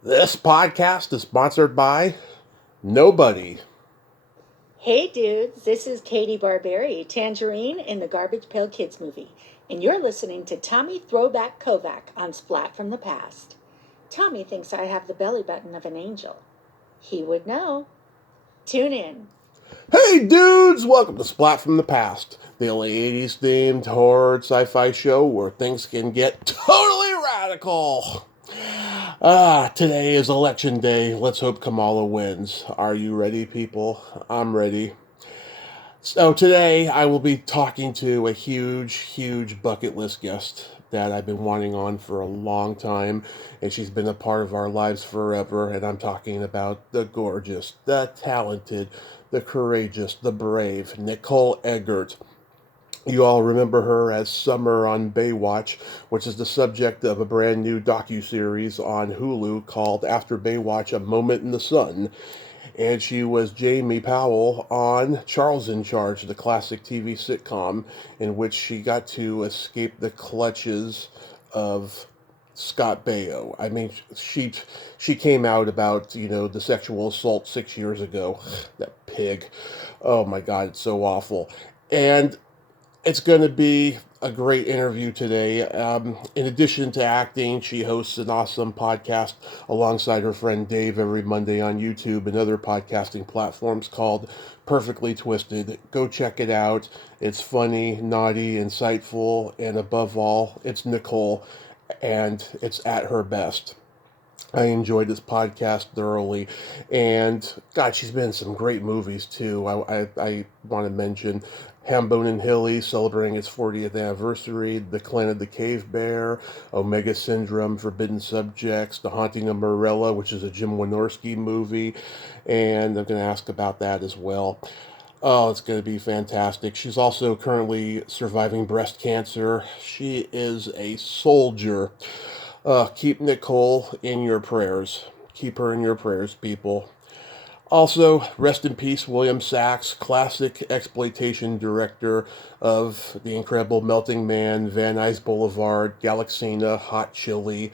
This podcast is sponsored by nobody. Hey dudes, this is Katie Barberi, Tangerine in the Garbage Pail Kids movie, and you're listening to Tommy Throwback Kovac on Splat from the Past. Tommy thinks I have the belly button of an angel. He would know. Tune in. Hey dudes, welcome to Splat from the Past, the only 80s themed horror sci-fi show where things can get totally radical. Today is election day. Let's hope Kamala wins. Are you ready, people? I'm ready. So today I will be talking to a huge bucket list guest that I've been wanting on for a long time, and she's been a part of our lives forever, and I'm talking about the gorgeous, the talented, the courageous, the brave, Nicole Eggert. You all remember her as Summer on Baywatch, which is the subject of a brand new docuseries on Hulu called After Baywatch, A Moment in the Sun. And she was Jamie Powell on Charles in Charge, the classic TV sitcom, in which she got to escape the clutches of Scott Baio. I mean, she came out about the sexual assault 6 years ago. That pig. Oh my God, it's so awful. And it's going to be a great interview today. In addition to acting, she hosts an awesome podcast alongside her friend Dave every Monday on YouTube and other podcasting platforms called Perfectly Twisted. Go check it out. It's funny, naughty, insightful, and above all, it's Nicole, and it's at her best. I enjoyed this podcast thoroughly, and God, she's been in some great movies too. I want to mention Hambone and Hillie celebrating its 40th anniversary, The Clan of the Cave Bear, Omega Syndrome, Forbidden Subjects, The Haunting of Morella, which is a Jim Wynorski movie, and I'm going to ask about that as well. Oh, it's going to be fantastic. She's also currently surviving breast cancer. She is a soldier. Keep Nicole in your prayers. Keep her in your prayers, people. Also, rest in peace, William Sachs, classic exploitation director of The Incredible Melting Man, Van Nuys Boulevard, Galaxina, Hot Chili.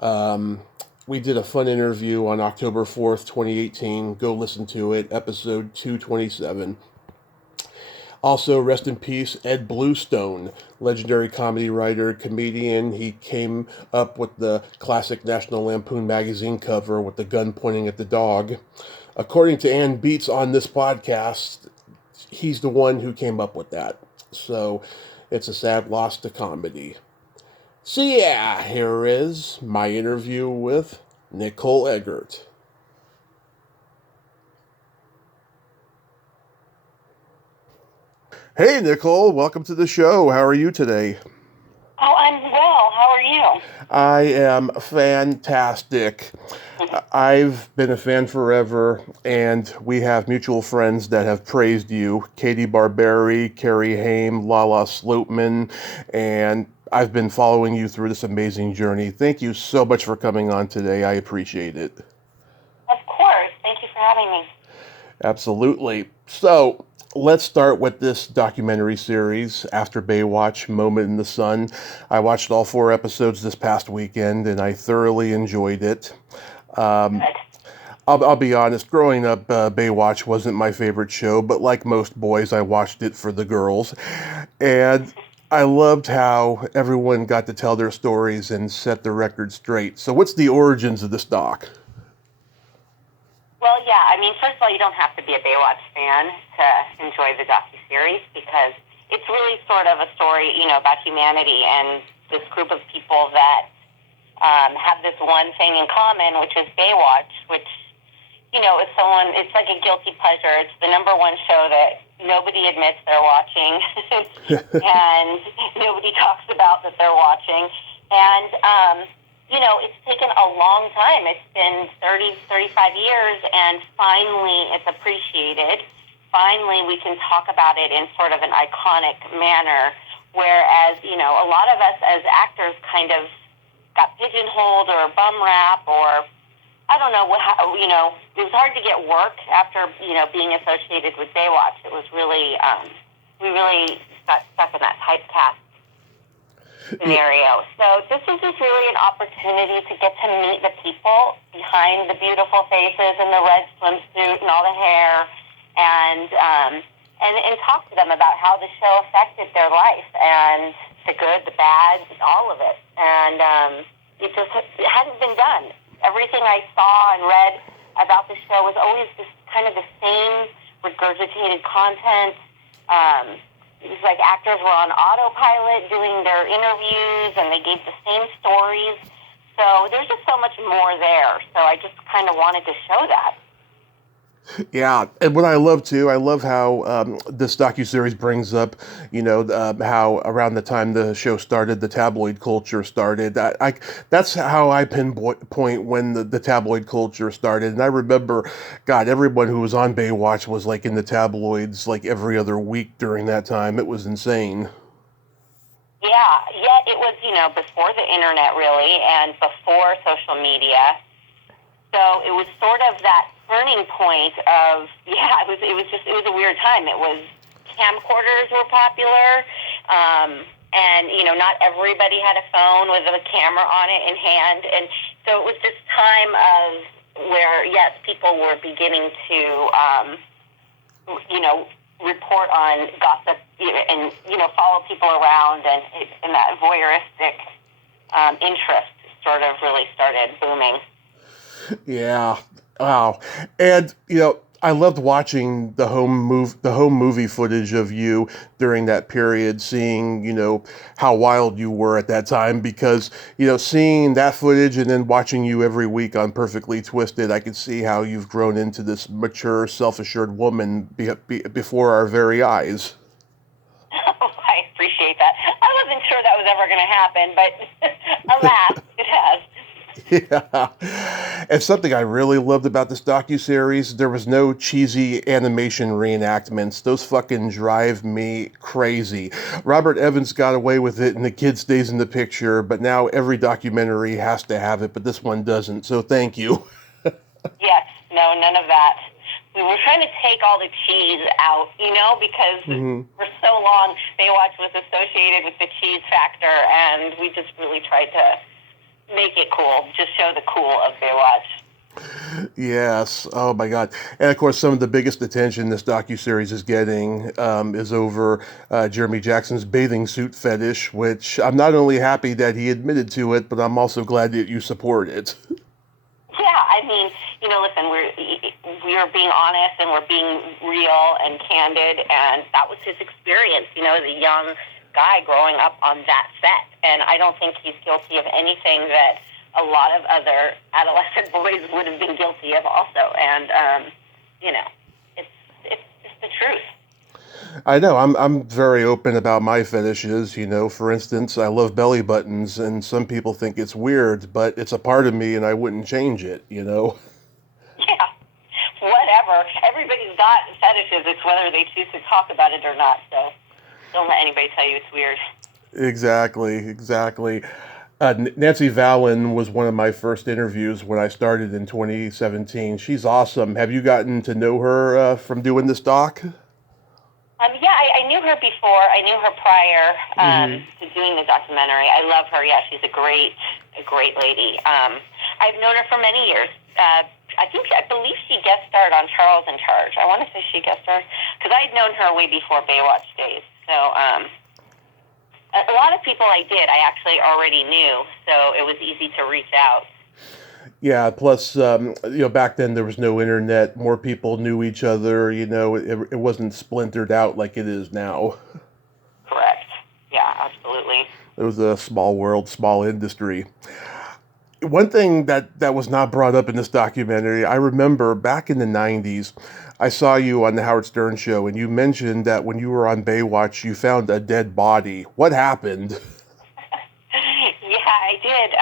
We did a fun interview on October 4th, 2018. Go listen to it, episode 227. Also, rest in peace, Ed Bluestone, legendary comedy writer, comedian. He came up with the classic National Lampoon magazine cover with the gun pointing at the dog. According to Ann Beats on this podcast, he's the one who came up with that. So it's a sad loss to comedy. So yeah, here is my interview with Nicole Eggert. Hey, Nicole, welcome to the show. How are you today? Oh, I'm well. How are you? I am fantastic. I've been a fan forever, and we have mutual friends that have praised you. Katie Barberi, Carrie Haim, Lala Sloatman, and I've been following you through this amazing journey. Thank you so much for coming on today. I appreciate it. Of course. Thank you for having me. Absolutely. So, let's start with this documentary series, After Baywatch, Moment in the Sun. I watched all 4 episodes this past weekend, and I thoroughly enjoyed it. Good. I'll be honest, growing up, Baywatch wasn't my favorite show, but like most boys, I watched it for the girls. And I loved how everyone got to tell their stories and set the record straight. So, what's the origins of this doc? Well, yeah. I mean, first of all, you don't have to be a Baywatch fan to enjoy the docuseries because it's really sort of a story, about humanity and this group of people that have this one thing in common, which is Baywatch, which is it's like a guilty pleasure. It's the number one show that nobody admits they're watching and nobody talks about that they're watching. And, it's taken a long time. It's been 30, 35 years, and finally it's appreciated. Finally, we can talk about it in sort of an iconic manner, whereas, a lot of us as actors kind of got pigeonholed or bum rap or I don't know it was hard to get work after, being associated with Baywatch. It was really, we really got stuck in that typecast scenario. So this is just really an opportunity to get to meet the people behind the beautiful faces and the red swimsuit and all the hair, and talk to them about how the show affected their life, and the good, the bad, all of it. And it hadn't been done. Everything I saw and read about the show was always this kind of the same regurgitated content. It was like actors were on autopilot doing their interviews, and they gave the same stories. So there's just so much more there. So I just kind of wanted to show that. Yeah, and what I love too, I love how this docuseries brings up, how around the time the show started, the tabloid culture started. That's how I pinpoint when the tabloid culture started. And I remember, God, everyone who was on Baywatch was like in the tabloids like every other week during that time. It was insane. Yeah, yet it was, before the internet really, and before social media. So it was sort of that turning point of, it was a weird time. It was, camcorders were popular, and, not everybody had a phone with a camera on it in hand. And so it was this time of where, yes, people were beginning to, report on gossip and, follow people around, and that voyeuristic interest sort of really started booming. Yeah. Wow. And, I loved watching the home movie footage of you during that period, seeing, how wild you were at that time, because, seeing that footage and then watching you every week on Perfectly Twisted, I could see how you've grown into this mature, self-assured woman before our very eyes. I appreciate that. I wasn't sure that was ever going to happen, but alas, it has. Yeah. And something I really loved about this docuseries, there was no cheesy animation reenactments. Those fucking drive me crazy. Robert Evans got away with it and the kid stays in the picture, but now every documentary has to have it, but this one doesn't. So thank you. Yes. No, none of that. We were trying to take all the cheese out, because for so long Baywatch was associated with the cheese factor, and we just really tried to make it cool, just show the cool of Baywatch. Yes. Oh my God. And of course, some of the biggest attention this docuseries is getting is over Jeremy Jackson's bathing suit fetish, which I'm not only happy that he admitted to it, but I'm also glad that you support it. Yeah, I mean, listen, we are being honest and we're being real and candid, and that was his experience, as a young guy growing up on that set. And I don't think he's guilty of anything that a lot of other adolescent boys would have been guilty of also. And, it's just the truth. I know. I'm very open about my fetishes. For instance, I love belly buttons, and some people think it's weird, but it's a part of me, and I wouldn't change it. Yeah, whatever. Everybody's got fetishes. It's whether they choose to talk about it or not. So don't let anybody tell you it's weird. Exactly. Nancy Vallon was one of my first interviews when I started in 2017. She's awesome. Have you gotten to know her from doing this doc? Yeah, I knew her before. I knew her prior to doing the documentary. I love her. Yeah, she's a great lady. I've known her for many years. I believe she guest starred on Charles in Charge. I want to say she guest starred, because I had known her way before Baywatch days. So a lot of people I actually already knew, so it was easy to reach out. Yeah, plus, back then there was no internet. More people knew each other. It wasn't splintered out like it is now. Correct. Yeah, absolutely. It was a small world, small industry. One thing that was not brought up in this documentary, I remember back in the 90s, I saw you on the Howard Stern show, and you mentioned that when you were on Baywatch, you found a dead body. What happened? Yeah, I did.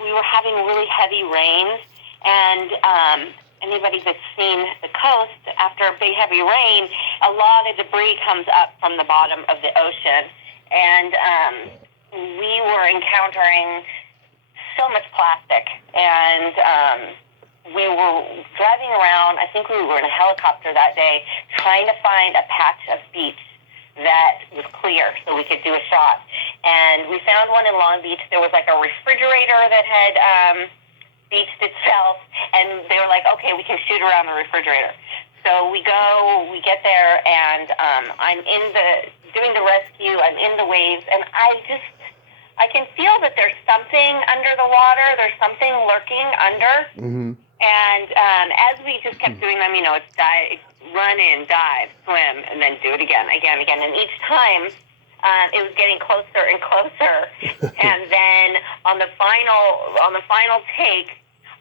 We were having really heavy rains, and anybody that's seen the coast, after a big heavy rain, a lot of debris comes up from the bottom of the ocean, and we were encountering so much plastic, and we were driving around. I think we were in a helicopter that day, trying to find a patch of beach that was clear so we could do a shot. And we found one in Long Beach. There was like a refrigerator that had beached itself, and they were like, okay, we can shoot around the refrigerator. So we get there, and I'm doing the rescue. I'm in the waves, and I can feel that there's something under the water. There's something lurking under. Mm-hmm. And as we just kept doing them, it's run in, dive, swim, and then do it again. And each time, it was getting closer and closer. And then on the final take,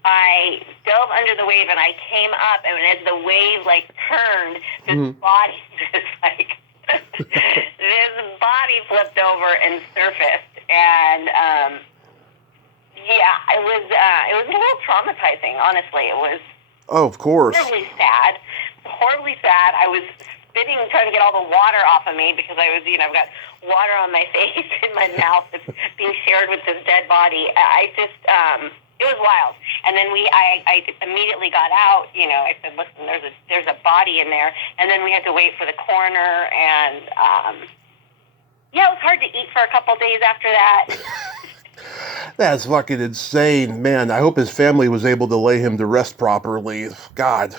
I dove under the wave and I came up, and as the wave turned, this body this body flipped over and surfaced, and it was a little traumatizing. Honestly, it was. Oh, of course. Horribly sad. I was spitting, trying to get all the water off of me because I was, I've got water on my face and my mouth that's being shared with this dead body. It was wild. And then I immediately got out. I said, listen, there's a body in there. And then we had to wait for the coroner. And it was hard to eat for a couple days after that. That's fucking insane, man. I hope his family was able to lay him to rest properly. God.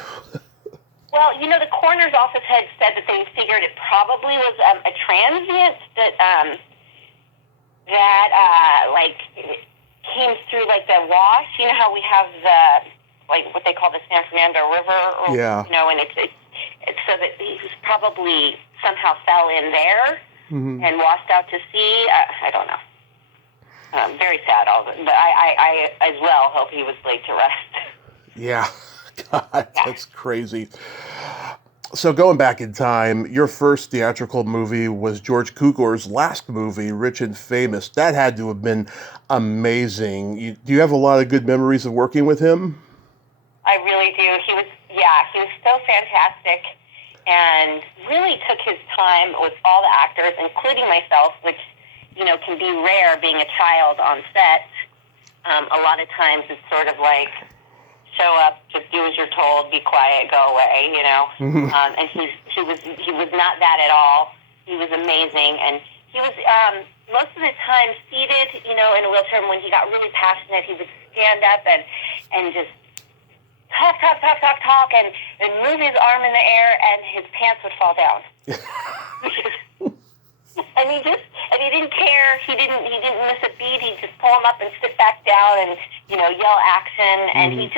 Well, the coroner's office had said that they figured it probably was a transient that came through the wash. You know how we have the what they call the San Fernando River, yeah. And it's so that he probably somehow fell in there and washed out to sea. I don't know. Very sad, but I as well hope he was laid to rest. Yeah, God, that's crazy. So going back in time, your first theatrical movie was George Cukor's last movie, Rich and Famous. That had to have been amazing. Do you have a lot of good memories of working with him? I really do. He was so fantastic and really took his time with all the actors, including myself, which, can be rare being a child on set. A lot of times it's sort of like, show up, just do as you're told, be quiet, go away, And he was not that at all. He was amazing, and he was most of the time seated, in a wheelchair. And when he got really passionate, he would stand up and just talk, and move his arm in the air, and his pants would fall down. And he didn't care. He didn't miss a beat. He'd just pull him up and sit back down and, yell action. And it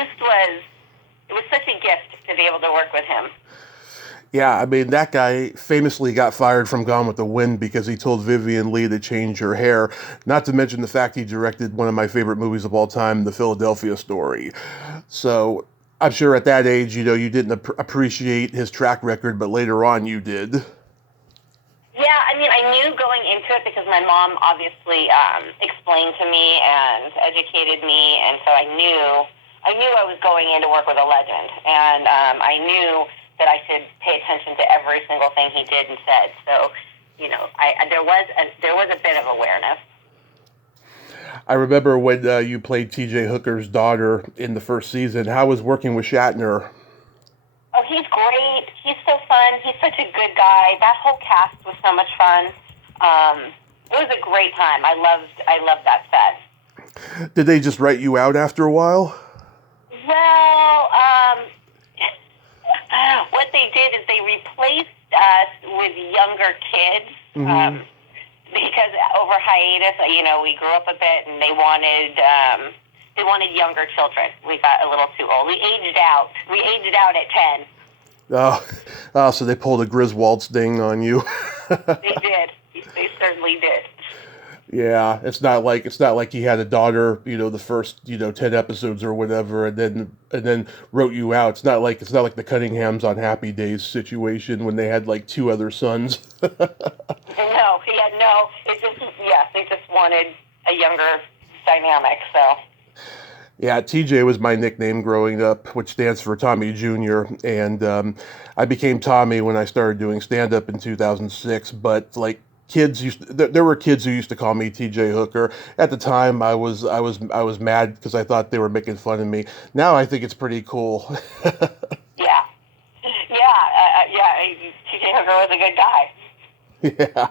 was such a gift to be able to work with him. Yeah, I mean, that guy famously got fired from Gone with the Wind because he told Vivian Leigh to change her hair. Not to mention the fact he directed one of my favorite movies of all time, The Philadelphia Story. So I'm sure at that age, you didn't appreciate his track record, but later on you did. Yeah, I mean, I knew going into it because my mom obviously explained to me and educated me, and so I knew I was going in to work with a legend, and I knew that I should pay attention to every single thing he did and said. So, there was a bit of awareness. I remember when you played T.J. Hooker's daughter in the first season. How was working with Shatner? Oh, he's great. He's so fun. He's such a good guy. That whole cast was so much fun. It was a great time. I loved that set. Did they just write you out after a while? Well, what they did is they replaced us with younger kids. Because over hiatus, we grew up a bit, and they wanted younger children. We got a little too old. We aged out. At 10. Oh, so they pulled a Griswold sting on you. They did. They certainly did. Yeah, it's not like he had a daughter, the first 10 episodes or whatever, and then wrote you out. It's not like the Cunninghams on Happy Days situation when they had like 2 other sons. No. They just wanted a younger dynamic. So. Yeah, TJ was my nickname growing up, which stands for Tommy Jr. And I became Tommy when I started doing stand-up in 2006. But like there were kids who used to call me TJ Hooker. At the time, I was mad because I thought they were making fun of me. Now I think it's pretty cool. Yeah. TJ Hooker was a good guy. Yeah.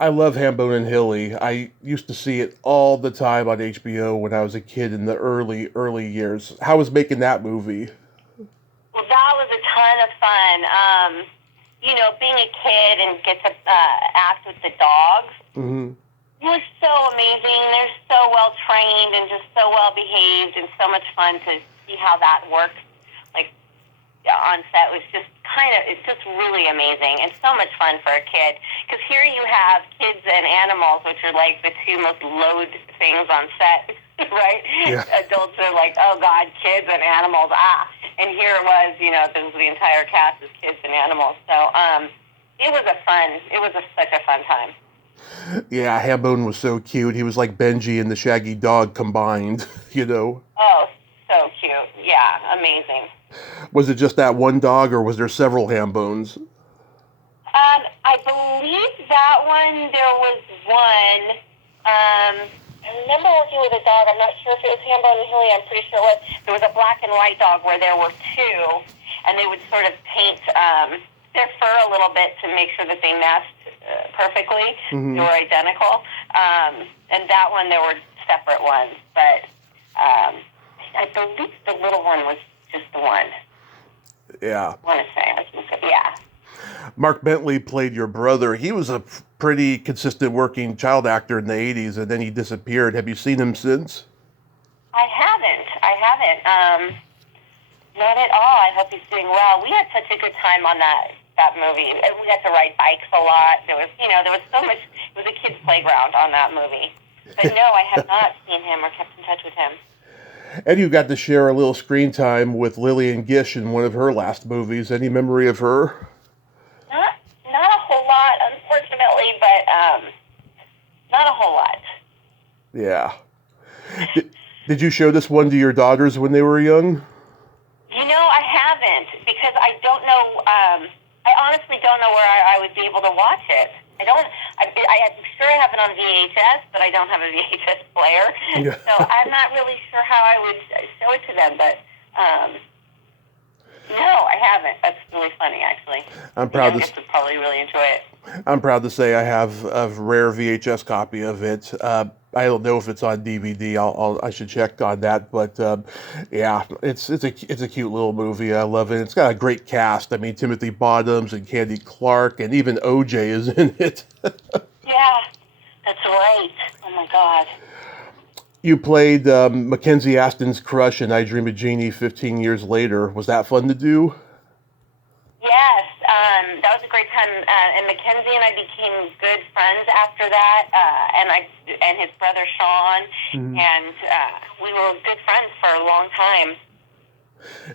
I love Hambone and Hillie. I used to see it all the time on HBO when I was a kid in the early years. How was making that movie? Well, that was a ton of fun. Being a kid and get to act with the dogs. Mm-hmm. It was so amazing. They're so well trained and just so well behaved, and so much fun to see how that works. Like on set was just it's just really amazing and so much fun for a kid. Because here you have kids and animals, which are like the two most loathed things on set, right? Yeah. Adults are like, oh God, kids and animals, ah. And here it was, this was the entire cast is kids and animals. So it was such a fun time. Yeah, Hambone was so cute. He was like Benji and the Shaggy Dog combined, Oh, so cute. Yeah, amazing. Was it just that one dog, or was there several Hambones? I believe that one, there was one. I remember working with a dog. I'm not sure if it was Hambone and Hillie. I'm pretty sure it was. There was a black and white dog where there were two, and they would sort of paint their fur a little bit to make sure that they matched perfectly. Mm-hmm. They were identical. And that one, there were separate ones. But I believe the little one was just the one. Yeah. I want to say. Yeah. Mark Bentley played your brother. He was a pretty consistent working child actor in the 80s, and then he disappeared. Have you seen him since? I haven't. Not at all. I hope he's doing well. We had such a good time on that movie. We got to ride bikes a lot. There was so much. It was a kid's playground on that movie. But no, I have not seen him or kept in touch with him. And you got to share a little screen time with Lillian Gish in one of her last movies. Any memory of her? Not a whole lot, unfortunately, but not a whole lot. Yeah. Did you show this one to your daughters when they were young? I haven't, because I don't know. I honestly don't know where I would be able to watch it. I'm sure I have it on VHS, but I don't have a VHS player. Yeah. So I'm not really sure how I would show it to them, but no, I haven't. That's really funny, actually. I'm proud would probably really enjoy it. I'm proud to say I have a rare VHS copy of it. I don't know if it's on DVD. I should check on that. But yeah, it's a cute little movie. I love it. It's got a great cast. I mean, Timothy Bottoms and Candy Clark, and even OJ is in it. Yeah, that's right. Oh my God. You played Mackenzie Aston's crush in I Dream of Jeannie 15 years later. Was that fun to do? Yes, that was a great time. And Mackenzie and I became good friends after that. And his brother Sean, mm-hmm. and we were good friends for a long time.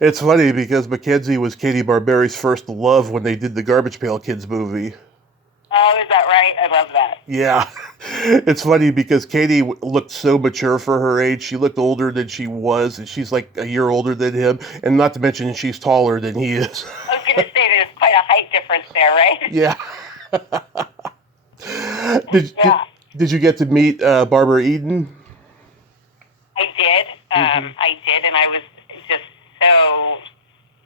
It's funny because Mackenzie was Katie Barberi's first love when they did the Garbage Pail Kids movie. Oh, is that right? I love that. Yeah. It's funny because Katie looked so mature for her age. She looked older than she was, and she's like a year older than him. And not to mention she's taller than he is. I was going to say there's quite a height difference there, right? Yeah. Did you get to meet Barbara Eden? I did. I did, and I was just so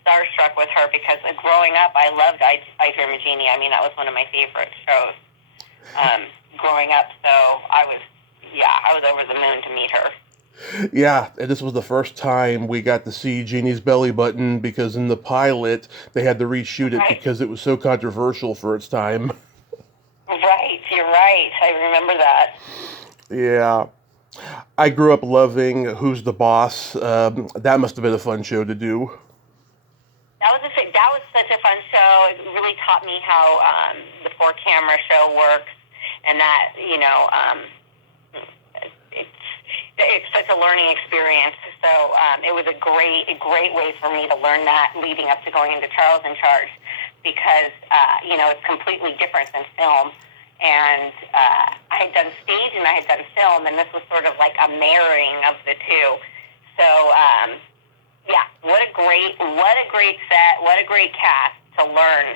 starstruck with her because growing up, I loved I Dream of Jeannie. I mean, that was one of my favorite shows growing up. So I was over the moon to meet her. Yeah, and this was the first time we got to see Jeannie's belly button because in the pilot they had to reshoot it because it was so controversial for its time. Right, you're right. I remember that. Yeah. I grew up loving Who's the Boss. That must have been a fun show to do. That was such a fun show. It really taught me how the 4-camera show works, and that it's such a learning experience. So it was a great way for me to learn that leading up to going into Charles in Charge, because it's completely different than film. And I had done stage and I had done film, and this was sort of like a marrying of the two. So what a great set, what a great cast to learn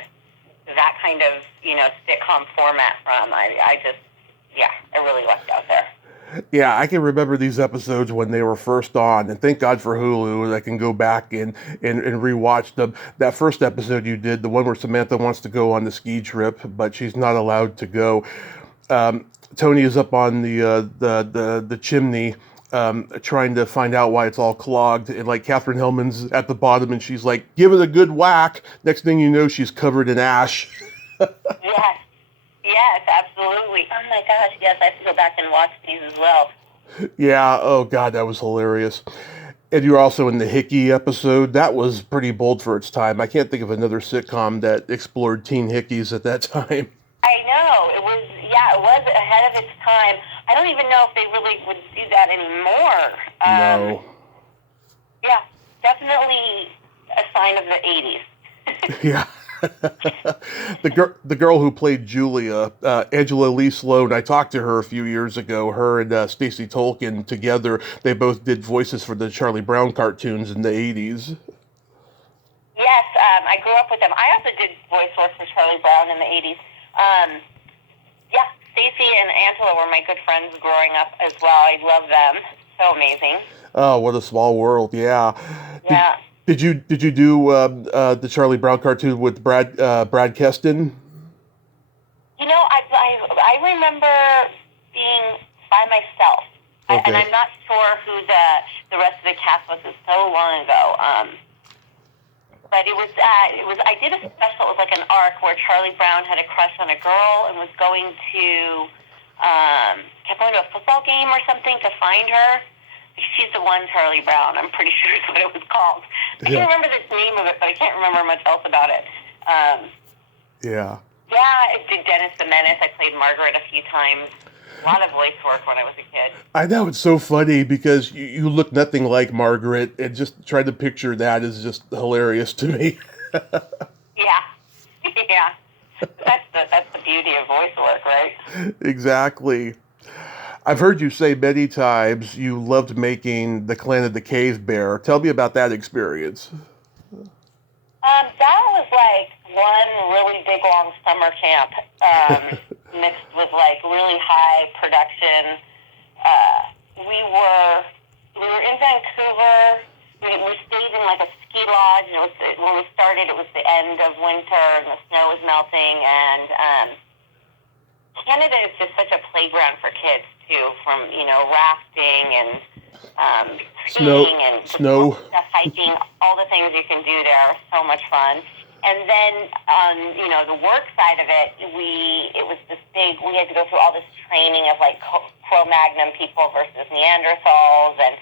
that kind of sitcom format from. I really lucked out there. Yeah, I can remember these episodes when they were first on, and thank God for Hulu that I can go back and rewatch them. That first episode you did, the one where Samantha wants to go on the ski trip, but she's not allowed to go. Tony is up on the chimney, trying to find out why it's all clogged, and like Catherine Hellman's at the bottom, and she's like, "Give it a good whack." Next thing you know, she's covered in ash. Yes, yes, absolutely. Oh my gosh, yes, I have to go back and watch these as well. Yeah. Oh God, that was hilarious. And you're also in the Hickey episode. That was pretty bold for its time. I can't think of another sitcom that explored teen hickeys at that time. I know, it was ahead of its time. I don't even know if they really would do that anymore. No. Yeah, definitely a sign of the 80s. Yeah. The girl who played Julia, Angela Lee Sloan, I talked to her a few years ago. Her and Stacey Tolkien together, they both did voices for the Charlie Brown cartoons in the 80s. Yes, I grew up with them. I also did voice work for Charlie Brown in the 80s. Yeah, Stacey and Angela were my good friends growing up as well. I love them. So amazing. Oh, what a small world! Yeah. Yeah. Did you do the Charlie Brown cartoon with Brad Keston? You know, I remember being by myself, Okay. and I'm not sure who the rest of the cast was. It was so long ago. But it was I did a special. It was like an arc where Charlie Brown had a crush on a girl and was going to kept going to a football game or something to find her. She's the one, Charlie Brown. I'm pretty sure is what it was called. I can't remember the name of it, but I can't remember much else about it. Yeah. Yeah, it did Dennis the Menace. I played Margaret a few times. A lot of voice work when I was a kid. I know, it's so funny because you look nothing like Margaret, and just trying to picture that is just hilarious to me. Yeah. Yeah. That's the beauty of voice work, right? Exactly. I've heard you say many times you loved making the Clan of the Cave Bear. Tell me about that experience. That was like one really big long summer camp, mixed with like really high production. We were in Vancouver. We stayed in like a ski lodge. When we started, it was the end of winter and the snow was melting. And Canada is just such a playground for kids too, from rafting and skiing and snow, hiking. All the things you can do there are so much fun. And then on the work side of it, it was this big. We had to go through all this training of like Cro-Magnon people versus Neanderthals and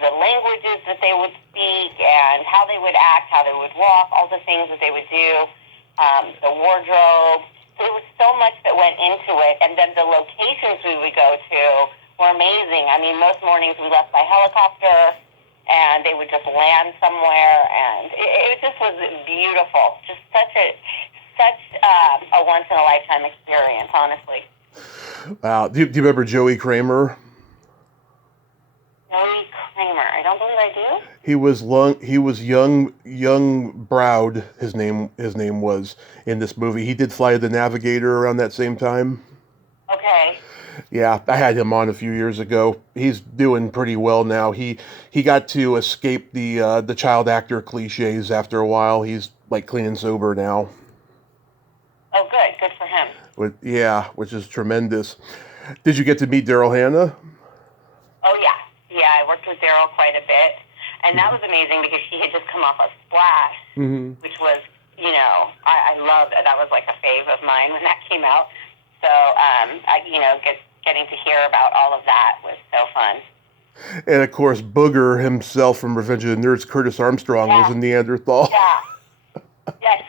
the languages that they would speak and how they would act, how they would walk, all the things that they would do, the wardrobe. So it was so much that went into it. And then the locations we would go to were amazing. I mean, most mornings we left by helicopter and they would just land somewhere. And it just was beautiful. Just such a once-in-a-lifetime experience, honestly. Wow. Do you remember Joey Kramer? Joey Kramer. I don't believe I do. He was young Browd. His name was in this movie. He did Flight of the Navigator around that same time. Okay. Yeah, I had him on a few years ago. He's doing pretty well now. He got to escape the child actor cliches after a while. He's like clean and sober now. Oh, good for him. Which is tremendous. Did you get to meet Daryl Hannah? Oh yeah. I worked with Daryl quite a bit, and that was amazing because she had just come off of Splat, which was, I loved it. That was like a fave of mine when that came out. So, getting to hear about all of that was so fun. And of course, Booger himself from Revenge of the Nerds, Curtis Armstrong, was a Neanderthal. Yeah,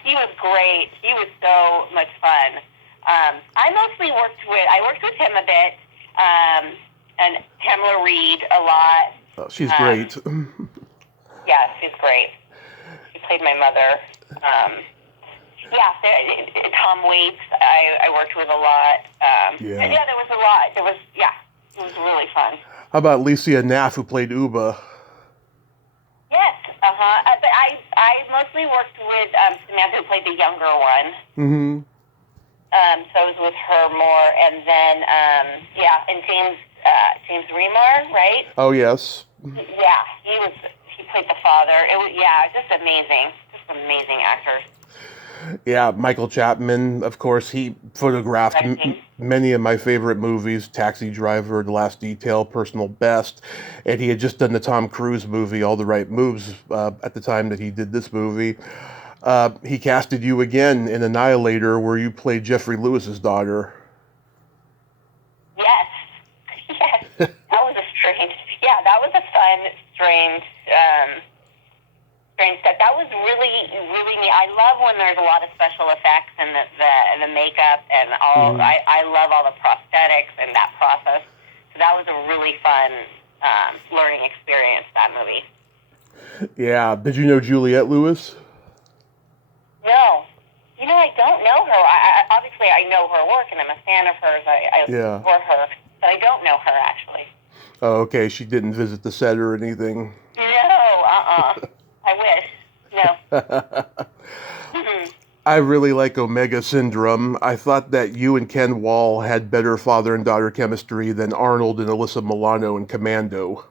he was great. He was so much fun. I worked with him a bit, and Pamela Reed a lot. Oh, she's great. Yeah, she's great. She played my mother. Tom Waits, I worked with a lot. There was a lot. It was really fun. How about Licia Naff, who played Uba? Yes, but I mostly worked with Samantha, who played the younger one. Mm-hmm. So I was with her more, and then and James Remar, right? Oh yes. Yeah, he played the father. It was just amazing, just amazing actors. Yeah, Michael Chapman, of course, he photographed many of my favorite movies, Taxi Driver, The Last Detail, Personal Best, and he had just done the Tom Cruise movie, All the Right Moves, at the time that he did this movie. He casted you again in Annihilator, where you played Jeffrey Lewis's daughter. Yes. Yes. That was a strange, that was a fun, strange stuff. That was really, really neat. I love when there's a lot of special effects and the makeup and all. I love all the prosthetics and that process. So that was a really fun learning experience, that movie. Yeah. Did you know Juliette Lewis? No. I don't know her. Obviously, I know her work, and I'm a fan of hers. I adore her, but I don't know her, actually. Oh, okay. She didn't visit the set or anything? No, I wish. No. I really like Omega Syndrome. I thought that you and Ken Wall had better father and daughter chemistry than Arnold and Alyssa Milano in Commando.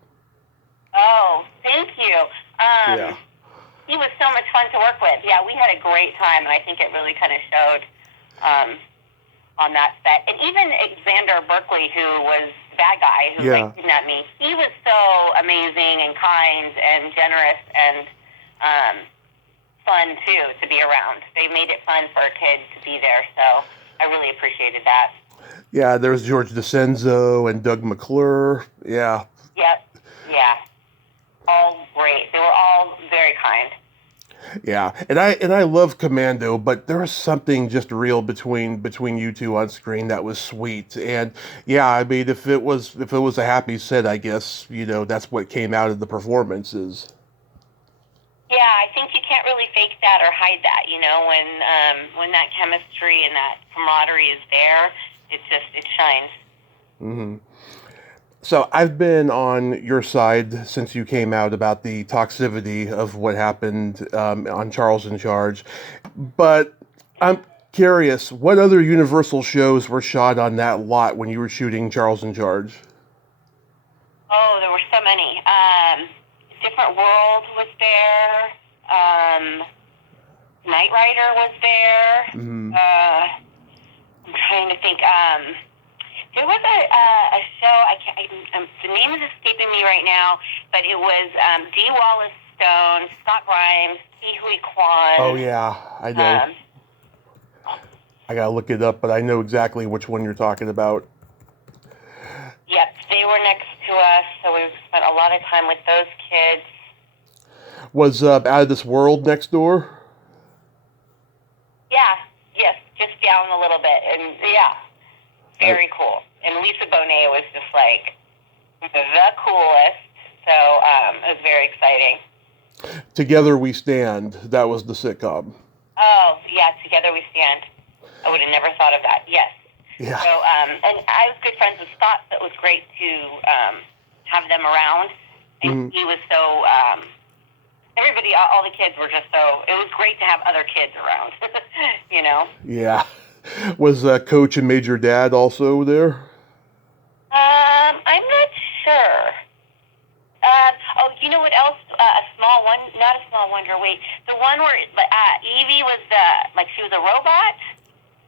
Oh, thank you. He was so much fun to work with. Yeah, we had a great time, and I think it really kind of showed on that set. And even Xander Berkeley, who was the bad guy who kidnapped me, he was so amazing and kind and generous and fun, too, to be around. They made it fun for a kid to be there, so I really appreciated that. Yeah, there was George DeCenzo and Doug McClure. Yeah. Yep. Yeah. All great. They were all very kind. Yeah, and I love Commando, but there was something just real between you two on screen that was sweet. And yeah, I mean, if it was a happy set, I guess that's what came out of the performances. Yeah, I think you can't really fake that or hide that. When that chemistry and that camaraderie is there, it shines. Mm-hmm. So I've been on your side since you came out about the toxicity of what happened on Charles in Charge, but I'm curious, what other Universal shows were shot on that lot when you were shooting Charles in Charge? Oh, there were so many. Different World was there. Knight Rider was there. Mm-hmm. I'm trying to think. There was a show, the name is escaping me right now, but it was D. Wallace Stone, Scott Grimes, Ke Huy Quan. Oh, yeah, I know. I gotta look it up, but I know exactly which one you're talking about. Yep, they were next to us, so we spent a lot of time with those kids. Was Out of This World next door? Yes, just down a little bit, and very cool. And Lisa Bonet was just like the coolest, so it was very exciting. Together We Stand, that was the sitcom. Oh, yeah, Together We Stand. I would have never thought of that, yes. Yeah. So, and I was good friends with Scott, so it was great to have them around. And he was so, everybody, all the kids were just so, it was great to have other kids around, Yeah. Was Coach and Major Dad also there? I'm not sure. You know what else? A small one, not a small wonder. Wait, the one where Evie was she was a robot.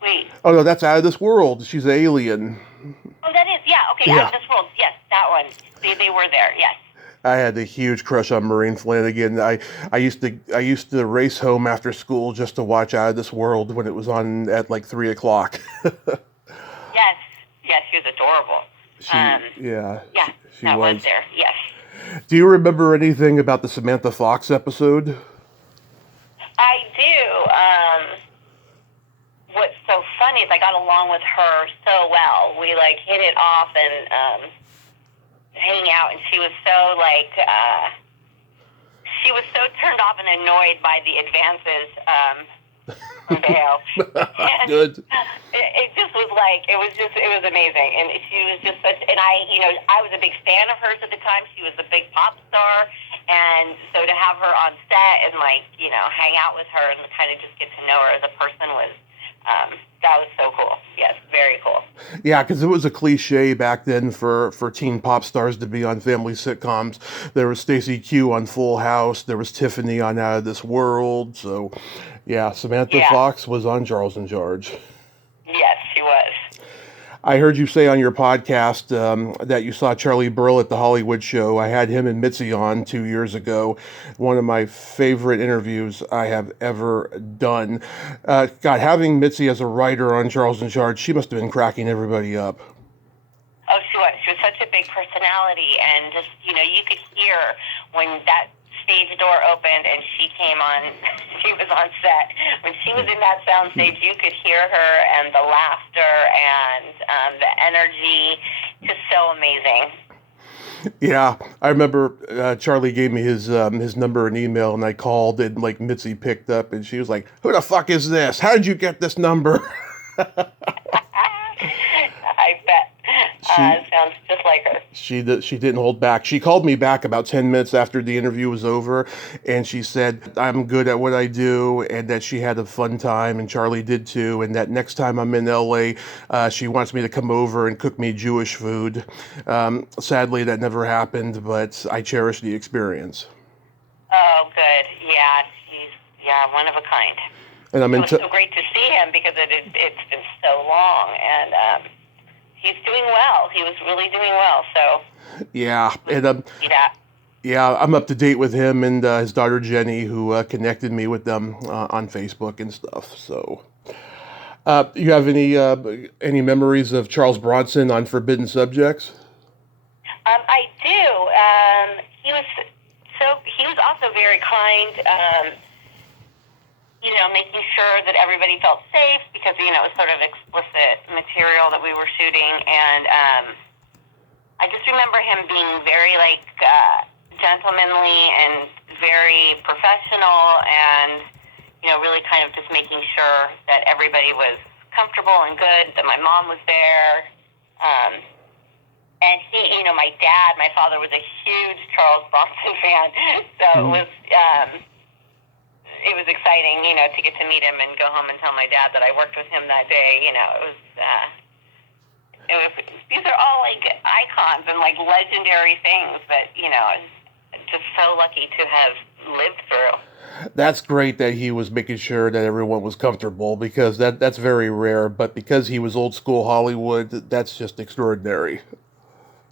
Wait. Oh no, that's Out of This World. She's an alien. Oh, that is okay. Out of This World. Yes, that one. They were there. Yes. I had a huge crush on Maureen Flanagan. I used to race home after school just to watch Out of This World when it was on at like 3:00. Yes, she was adorable. She was there. Yes. Do you remember anything about the Samantha Fox episode? I do. What's so funny is I got along with her so well. We hit it off and hang out, and she was so she was so turned off and annoyed by the advances from Bayo. Good. It just was it was amazing, and she was just such. And I was a big fan of hers at the time. She was a big pop star, and so to have her on set and hang out with her and kind of just get to know her as a person was. That was so cool. Yes, very cool. Yeah, because it was a cliche back then for teen pop stars to be on family sitcoms. There was Stacey Q on Full House. There was Tiffany on Out of This World. So, yeah, Samantha Fox was on Charles in Charge. Yes, she was. I heard you say on your podcast that you saw Charlie Burl at the Hollywood show. I had him and Mitzi on 2 years ago. One of my favorite interviews I have ever done. God, having Mitzi as a writer on Charles in Charge, she must have been cracking everybody up. Oh, she was. She was such a big personality, and just, you could hear when that stage door opened and she came on, she was on set. When she was in that sound stage, you could hear her and the laughter and the energy. Just so amazing. Yeah, I remember Charlie gave me his number and email, and I called, and like Mitzi picked up, and she was like, "Who the fuck is this? How did you get this number?" I bet. Sounds just like her. She didn't hold back. She called me back about 10 minutes after the interview was over, and she said, "I'm good at what I do," and that she had a fun time, and Charlie did too, and that next time I'm in LA, she wants me to come over and cook me Jewish food. Sadly, that never happened, but I cherish the experience. Oh, good. Yeah, she's one of a kind. And it was so great to see him because it's been so long, and he's doing well. He was really doing well. So yeah, and yeah, I'm up to date with him and his daughter Jenny, who connected me with them on Facebook and stuff. So, you have any memories of Charles Bronson on Forbidden Subjects? I do. He was also very kind. Making sure that everybody felt safe because, it was sort of explicit material that we were shooting. And I just remember him being very, gentlemanly and very professional and, really kind of just making sure that everybody was comfortable and good, that my mom was there. And he, my father was a huge Charles Bronson fan. So it was exciting, to get to meet him and go home and tell my dad that I worked with him that day. These are all icons and legendary things that, just so lucky to have lived through. That's great that he was making sure that everyone was comfortable because that's very rare. But because he was old school Hollywood, that's just extraordinary.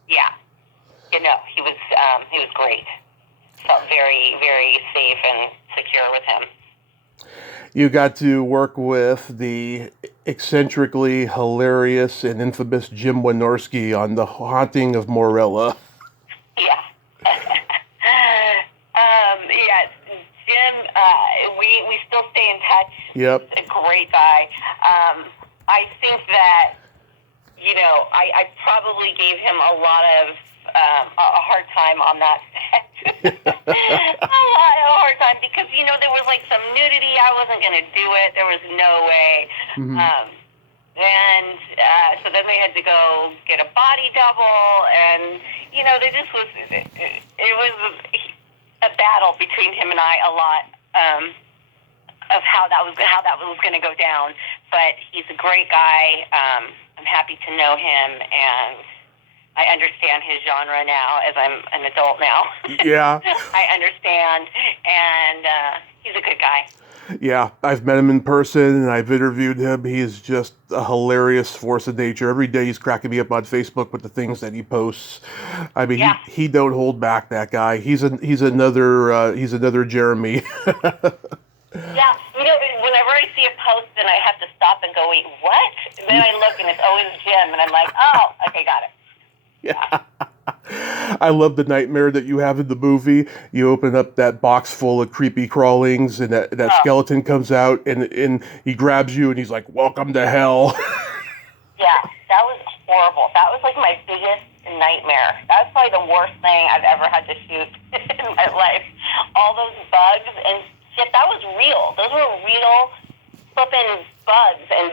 Yeah, he was great. Felt very, very safe and secure with him. You got to work with the eccentrically hilarious and infamous Jim Wynorski on The Haunting of Morella. Yeah. Jim, we still stay in touch. Yep. He's a great guy. I think that, I probably gave him a lot of a hard time on that set. a hard time because, there was some nudity. I wasn't going to do it. There was no way. Mm-hmm. So then they had to go get a body double and, there just was, it was a battle between him and I a lot of how that was going to go down. But he's a great guy. I'm happy to know him, and I understand his genre now as I'm an adult now. Yeah. I understand, and he's a good guy. Yeah, I've met him in person, and I've interviewed him. He is just a hilarious force of nature. Every day he's cracking me up on Facebook with the things that he posts. I mean, yeah. he don't hold back, that guy. He's another Jeremy. Yeah, whenever I see a post, then I have to stop and go, wait, what? And then I look, and it's always Jim, and I'm like, oh, okay, got it. Yeah. I love the nightmare that you have in the movie. You open up that box full of creepy crawlings, and that skeleton comes out, and he grabs you, and he's like, welcome to hell. Yeah, that was horrible. That was my biggest nightmare. That was probably the worst thing I've ever had to shoot in my life. All those bugs and shit, that was real. Those were real flipping bugs and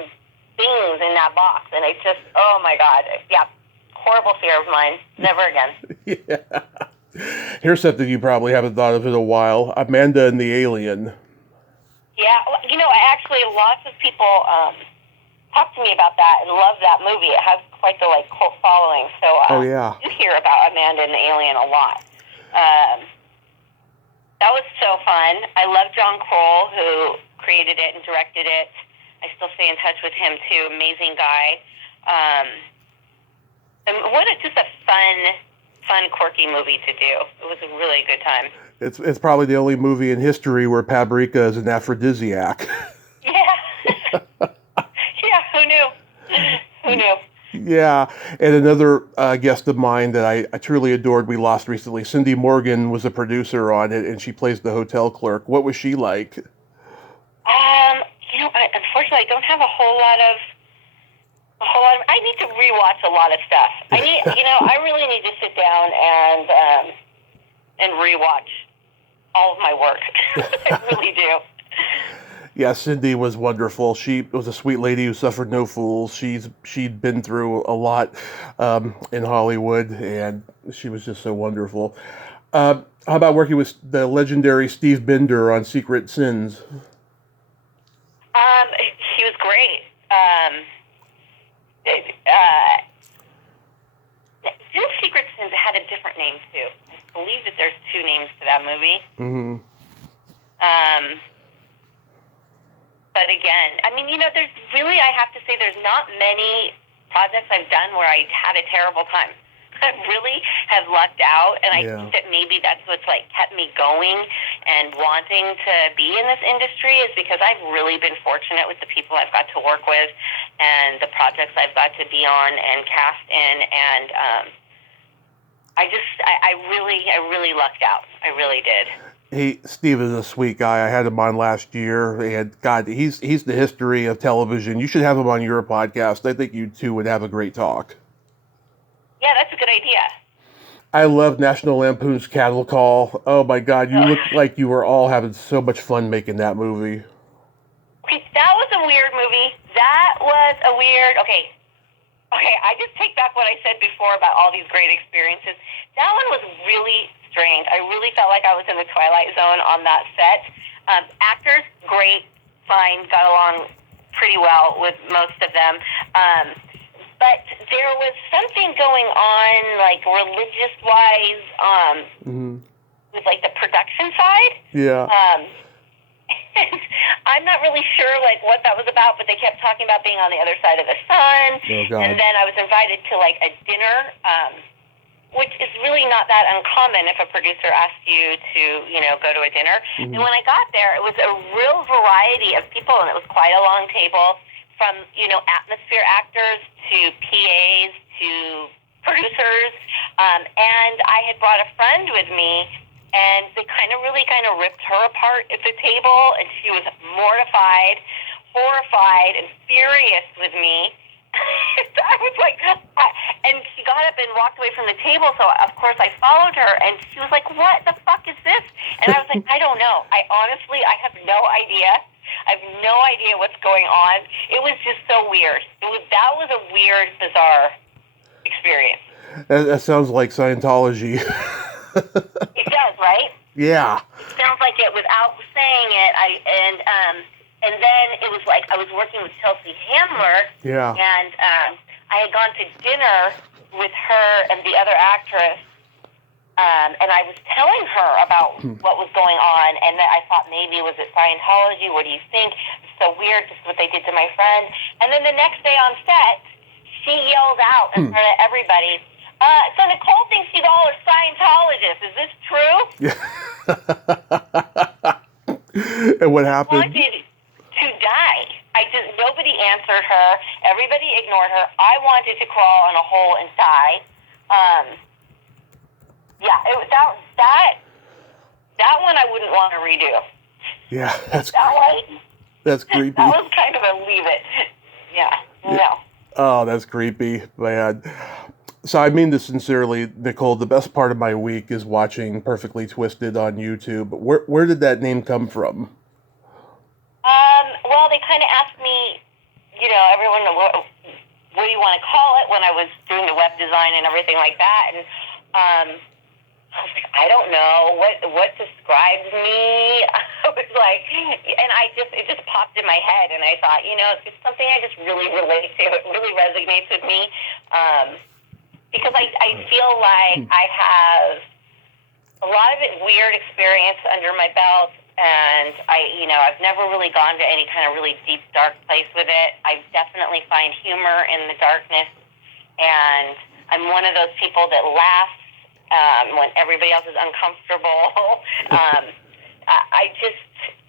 things in that box. And I just, oh my God. Yeah, horrible fear of mine. Never again. Yeah. Here's something you probably haven't thought of in a while. Amanda and the Alien. Yeah, actually lots of people talk to me about that and love that movie. It has quite the cult following. So you hear about Amanda and the Alien a lot. That was so fun. I love John Kroll, who created it and directed it. I still stay in touch with him, too. Amazing guy. And just a fun, quirky movie to do. It was a really good time. It's probably the only movie in history where paprika is an aphrodisiac. Yeah. Yeah, who knew? Who knew? Yeah, and another guest of mine that I truly adored, we lost recently, Cindy Morgan, was a producer on it, and she plays the hotel clerk. What was she like? Unfortunately, I don't have a whole lot of. I need to rewatch a lot of stuff. I really need to sit down and rewatch all of my work. I really do. Yeah, Cindy was wonderful. She was a sweet lady who suffered no fools. She'd been through a lot in Hollywood, and she was just so wonderful. How about working with the legendary Steve Binder on Secret Sins? He was great. Secret Sins had a different name too. I believe that there's two names to that movie. Mm-hmm. But again, there's really, I have to say, there's not many projects I've done where I had a terrible time. I really have lucked out, and I think that maybe that's what's kept me going and wanting to be in this industry, is because I've really been fortunate with the people I've got to work with and the projects I've got to be on and cast in, and I really lucked out. I really did. Hey, Steve is a sweet guy. I had him on last year, and God, he's the history of television. You should have him on your podcast. I think you two would have a great talk. Yeah, that's a good idea. I love National Lampoon's Cattle Call. Oh my God, you look like you were all having so much fun making that movie. Okay, that was a weird movie. That was a weird. Okay, I just take back what I said before about all these great experiences. That one was really strange. I really felt like I was in the Twilight Zone on that set. Actors, great, fine, got along pretty well with most of them. But there was something going on, religious-wise, with the production side. Yeah. I'm not really sure what that was about, but they kept talking about being on the other side of the sun. Oh, God. And then I was invited to a dinner, which is really not that uncommon if a producer asks you to, go to a dinner. Mm-hmm. And when I got there, it was a real variety of people, and it was quite a long table, from, atmosphere actors to PAs to producers. And I had brought a friend with me, and they really ripped her apart at the table, and she was mortified, horrified, and furious with me. I was and she got up and walked away from the table, so of course I followed her, and she was like, "What the fuck is this?" And I was like, "I don't know. I have no idea. I have no idea what's going on." It was just so weird. That was a weird, bizarre experience. That sounds like Scientology. It does, right? Yeah. It sounds like it without saying it. And then it was I was working with Chelsea Handler. Yeah. And I had gone to dinner with her and the other actress. And I was telling her about what was going on, and that I thought maybe was it Scientology? What do you think? It's so weird. This is what they did to my friend. And then the next day on set, she yelled out in front of everybody, "So Nicole thinks you all are Scientologists. Is this true?" Yeah. And what happened? I wanted to die. Nobody answered her. Everybody ignored her. I wanted to crawl in a hole and die. Yeah, that one I wouldn't want to redo. Yeah, that's creepy. That was kind of a leave it. Yeah, no. Oh, that's creepy, man. So I mean this sincerely, Nicole. The best part of my week is watching Perfectly Twisted on YouTube. Where did that name come from? Well, they kind of asked me, everyone, what do you want to call it, when I was doing the web design and everything like that, and I was like, I don't know what describes me. I was like, and it just popped in my head, and I thought, it's something I just really relate to. It really resonates with me, because I feel like I have a lot of weird experience under my belt, and I've never really gone to any kind of really deep, dark place with it. I definitely find humor in the darkness, and I'm one of those people that laughs when everybody else is uncomfortable.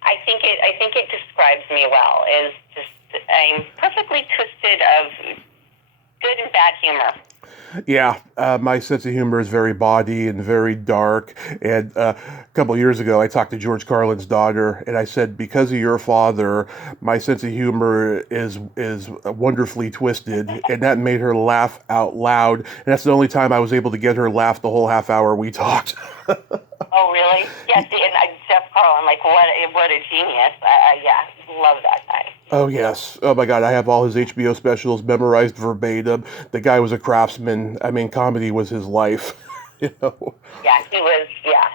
I think it describes me well. Is just I'm perfectly twisted of good and bad humor. Yeah, my sense of humor is very bawdy and very dark. And a couple of years ago, I talked to George Carlin's daughter, and I said, because of your father, my sense of humor is wonderfully twisted, and that made her laugh out loud. And that's the only time I was able to get her laugh the whole half hour we talked. Oh, really? Yes, and Jeff Carlin, like what a genius. Yeah, love that guy. Oh, yes. Oh, my God. I have all his HBO specials memorized verbatim. The guy was a craftsman. I mean, comedy was his life. Yeah, he was, yeah,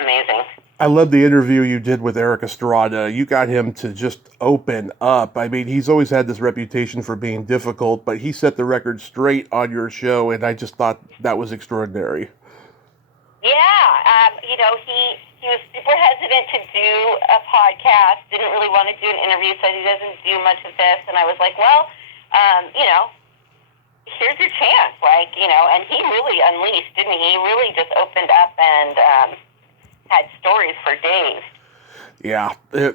amazing. I love the interview you did with Eric Estrada. You got him to just open up. I mean, he's always had this reputation for being difficult, but he set the record straight on your show, and I just thought that was extraordinary. Yeah, he was super hesitant to do a podcast, didn't really want to do an interview, said he doesn't do much of this, and I was like, well, here's your chance, and he really unleashed, didn't he? He really just opened up and had stories for days. Yeah,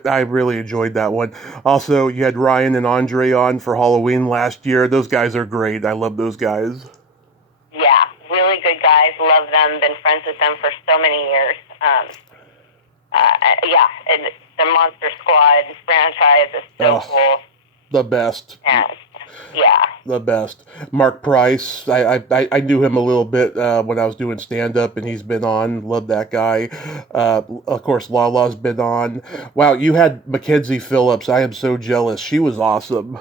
I really enjoyed that one. Also, you had Ryan and Andre on for Halloween last year. Those guys are great. I love those guys. Yeah, really good guys. Love them. Been friends with them for so many years. And the Monster Squad franchise is so cool. The best. And, yeah. The best. Mark Price. I knew him a little bit when I was doing stand-up, and he's been on. Love that guy. Of course, Lala's been on. Wow, you had Mackenzie Phillips. I am so jealous. She was awesome.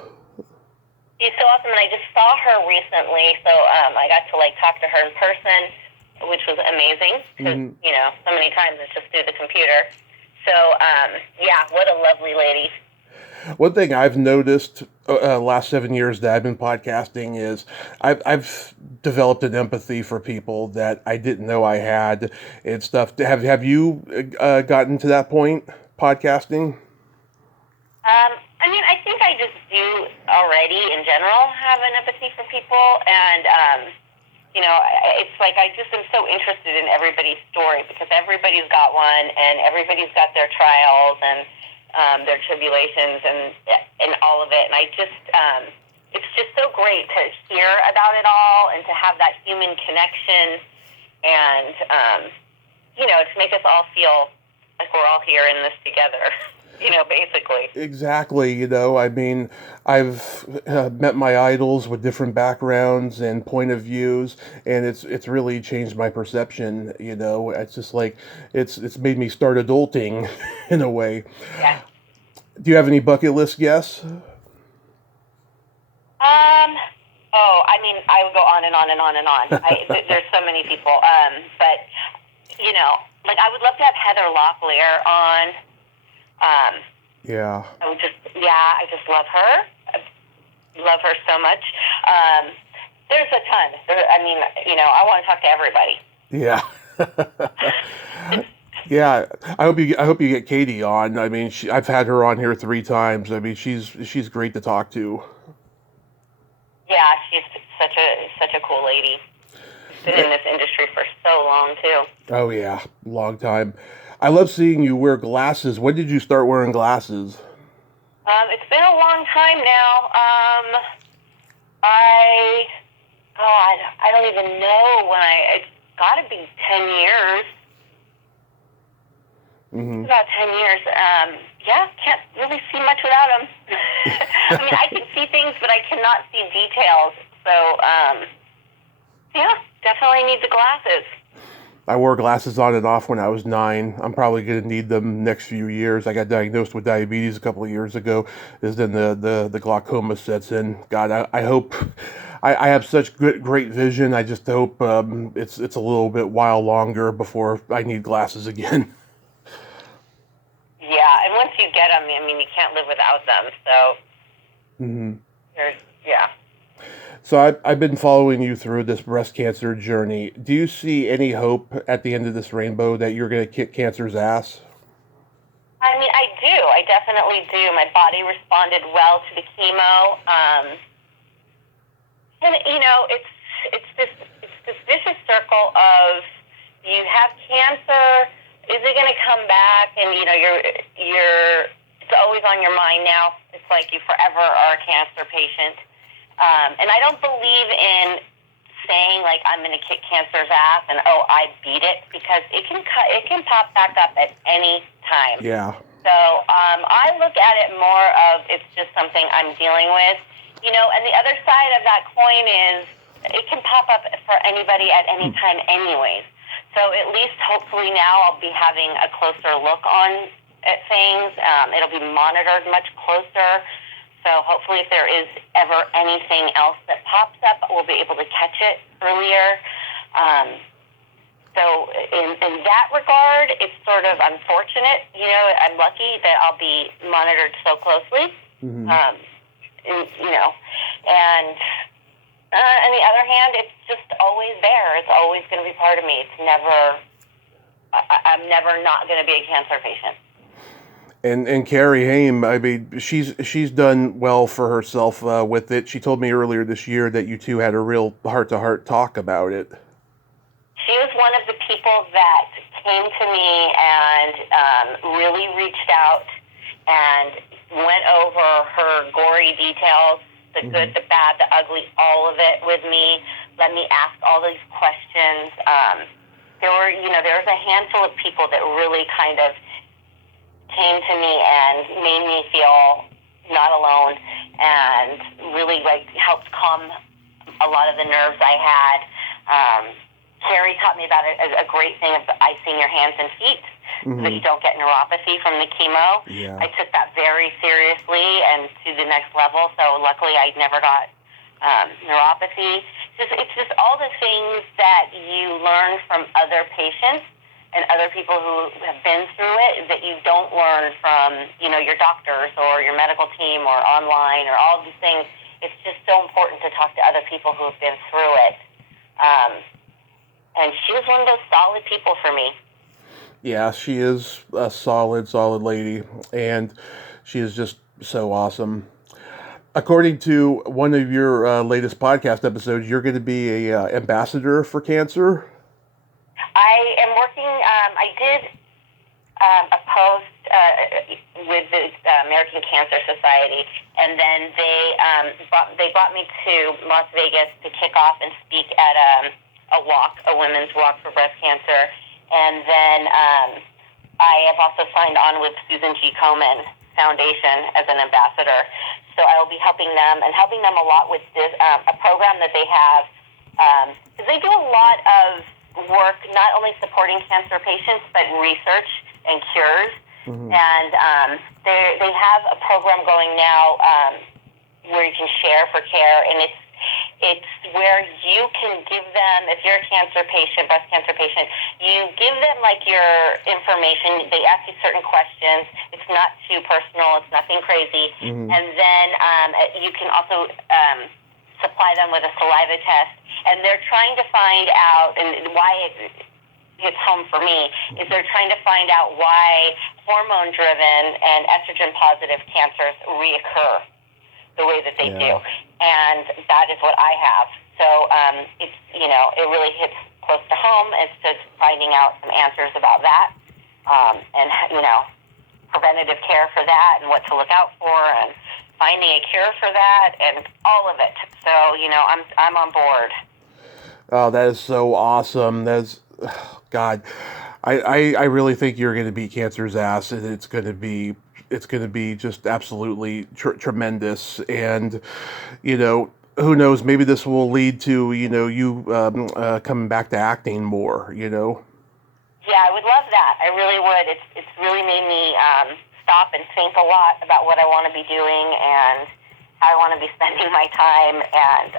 She's so awesome, and I just saw her recently, so I got to talk to her in person, which was amazing because so many times it's just through the computer. So what a lovely lady. One thing I've noticed last 7 years that I've been podcasting is I've developed an empathy for people that I didn't know I had and stuff. Have you gotten to that point podcasting? I think I just do already in general have an empathy for people, and it's like I just am so interested in everybody's story because everybody's got one, and everybody's got their trials and their tribulations and all of it, and I just it's just so great to hear about it all and to have that human connection, and to make us all feel like we're all here in this together. Basically. Exactly. I mean, I've met my idols with different backgrounds and point of views, and it's really changed my perception. It's just like it's made me start adulting in a way. Yeah. Do you have any bucket list guests? I would go on and on and on and on. There's so many people. But I would love to have Heather Locklear on. Yeah. I just love her. I love her so much. There's a ton. I want to talk to everybody. Yeah. Yeah. I hope you get Katie on. I mean, I've had her on here 3 times. I mean, she's great to talk to. Yeah, she's such a cool lady. She's been in this industry for so long too. Oh yeah, long time. I love seeing you wear glasses. When did you start wearing glasses? It's been a long time now. I don't even know when it's got to be 10 years. Mm-hmm. About 10 years. Can't really see much without them. I can see things, but I cannot see details. So, definitely need the glasses. I wore glasses on and off when I was 9. I'm probably going to need them next few years. I got diagnosed with diabetes a couple of years ago. Then the glaucoma sets in. God, I hope I have such great vision. I just hope it's a little bit while longer before I need glasses again. Yeah, and once you get them, you can't live without them. So, yeah. So I've been following you through this breast cancer journey. Do you see any hope at the end of this rainbow that you're going to kick cancer's ass? I mean, I do. I definitely do. My body responded well to the chemo. And it's this vicious circle of you have cancer. Is it going to come back? And you're it's always on your mind now. It's like you forever are a cancer patient. And I don't believe in saying like I'm going to kick cancer's ass and I beat it, because it can pop back up at any time. Yeah. So I look at it more of it's just something I'm dealing with, and the other side of that coin is it can pop up for anybody at any time anyways. So at least hopefully now I'll be having a closer look at things. It'll be monitored much closer. So hopefully if there is ever anything else that pops up, we'll be able to catch it earlier. So in that regard, it's sort of unfortunate. I'm lucky that I'll be monitored so closely. Mm-hmm. And on the other hand, it's just always there. It's always going to be part of me. It's never, I'm never not going to be a cancer patient. And Carrie Haim, I mean, she's done well for herself with it. She told me earlier this year that you two had a real heart-to-heart talk about it. She was one of the people that came to me and really reached out and went over her gory details, the good, the bad, the ugly, all of it with me, let me ask all these questions. There was a handful of people that really kind of came to me and made me feel not alone and really helped calm a lot of the nerves I had. Carrie taught me about a great thing of icing your hands and feet so that you don't get neuropathy from the chemo. Yeah. I took that very seriously and to the next level, so luckily I never got neuropathy. It's just all the things that you learn from other patients and other people who have been through it that you don't learn from, your doctors or your medical team or online or all these things. It's just so important to talk to other people who have been through it. And she was one of those solid people for me. Yeah, she is a solid lady, and she is just so awesome. According to one of your latest podcast episodes, you're going to be a ambassador for cancer. I am working. I did a post with the American Cancer Society, and then they brought me to Las Vegas to kick off and speak at a women's walk for breast cancer. And then I have also signed on with Susan G. Komen Foundation as an ambassador. So I will be helping them a lot with this, a program that they have. Because they do a lot of work, not only supporting cancer patients, but research and cures. And they have a program going now where you can share for care, and it's where you can give them, if you're a cancer patient, breast cancer patient, you give them your information. They ask you certain questions. It's not too personal. It's nothing crazy. And then you can also supply them with a saliva test. And they're trying to find out, and why it hits home for me, is they're trying to find out why hormone-driven and estrogen-positive cancers reoccur the way that they do. And that is what I have. So it's, it really hits close to home. It's just finding out some answers about that and, preventative care for that and what to look out for and finding a cure for that and all of it. So, I'm on board. Oh, that is so awesome. That's, God, I really think you're going to beat cancer's ass, and it's going to be just absolutely tremendous. And, who knows, maybe this will lead to, you coming back to acting more, Yeah, I would love that. I really would. It's really made me stop and think a lot about what I want to be doing and how I want to be spending my time. And,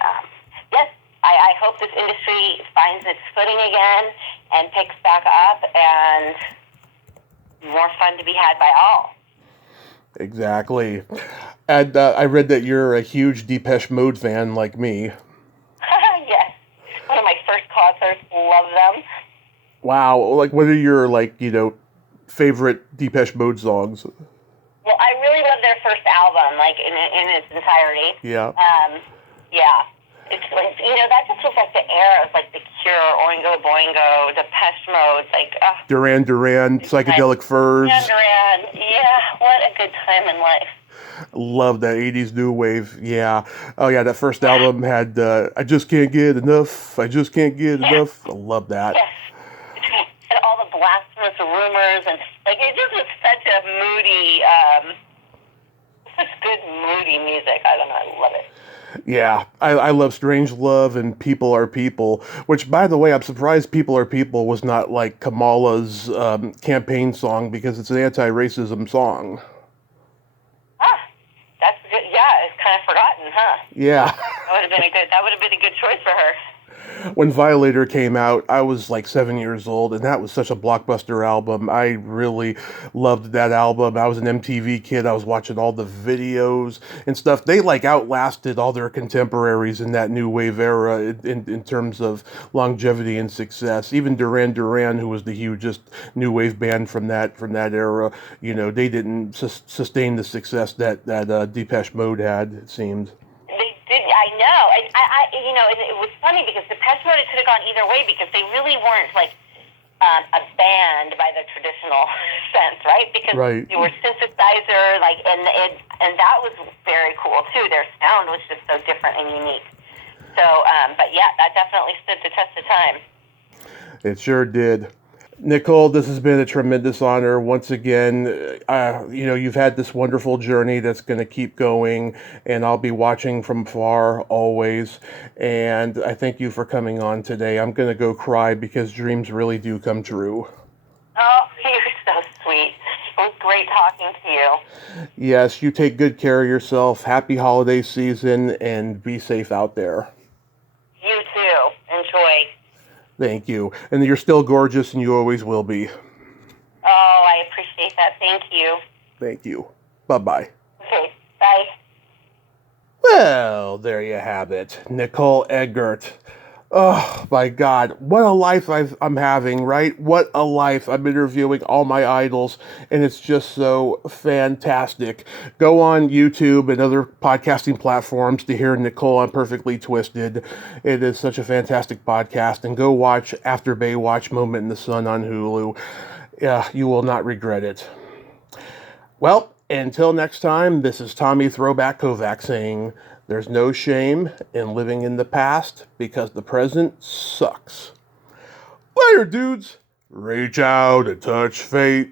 yes, I hope this industry finds its footing again and picks back up, and more fun to be had by all. Exactly. And I read that you're a huge Depeche Mode fan like me. Yes. One of my first concerts. Love them. Wow. What are your, favorite Depeche Mode songs? Well, I really love their first album, like in its entirety. Yeah. Yeah. It's like, that just was like the era of like The Cure, Oingo Boingo, Depeche Mode, like, Duran Duran, Psychedelic Furs. Duran, yeah, what a good time in life. Love that 80s new wave. Yeah. Oh, yeah, that first album had I Just Can't Get Enough. I Just Can't Get Enough. I love that. Yes. And all the blasphemous rumors, and like it just was such a moody, such good moody music. I don't know, I love it. Yeah, I love Strange Love and People Are People, which, by the way, I'm surprised People Are People was not like Kamala's campaign song, because it's an anti-racism song. That's good. Yeah, it's kind of forgotten, huh? Yeah. That would have been a good choice for her. When Violator came out, I was like 7 years old, and that was such a blockbuster album. I really loved that album. I was an MTV kid. I was watching all the videos and stuff. They like outlasted all their contemporaries in that new wave era in terms of longevity and success. Even Duran Duran, who was the hugest new wave band from that era, they didn't sustain the success that Depeche Mode had, it seemed. I know. It was funny because Depeche Mode could have gone either way, because they really weren't like a band by the traditional sense, right? Because they were synthesizer, and that was very cool too. Their sound was just so different and unique. So, but yeah, that definitely stood the test of time. It sure did. Nicole, this has been a tremendous honor. Once again, you've had this wonderful journey that's going to keep going, and I'll be watching from far always. And I thank you for coming on today. I'm going to go cry, because dreams really do come true. Oh, you're so sweet. It was great talking to you. Yes, you take good care of yourself. Happy holiday season, and be safe out there. You too. Enjoy. Thank you. And you're still gorgeous, and you always will be. Oh, I appreciate that. Thank you. Thank you. Bye-bye. Okay, bye. Well, there you have it. Nicole Eggert. Oh, my God. What a life I'm having, right? What a life. I'm interviewing all my idols, and it's just so fantastic. Go on YouTube and other podcasting platforms to hear Nicole on Perfectly Twisted. It is such a fantastic podcast. And go watch After Baywatch, Moment in the Sun on Hulu. Yeah, you will not regret it. Well, until next time, this is Tommy Throwback Kovac saying, there's no shame in living in the past, because the present sucks. Later, dudes. Reach out and touch fate.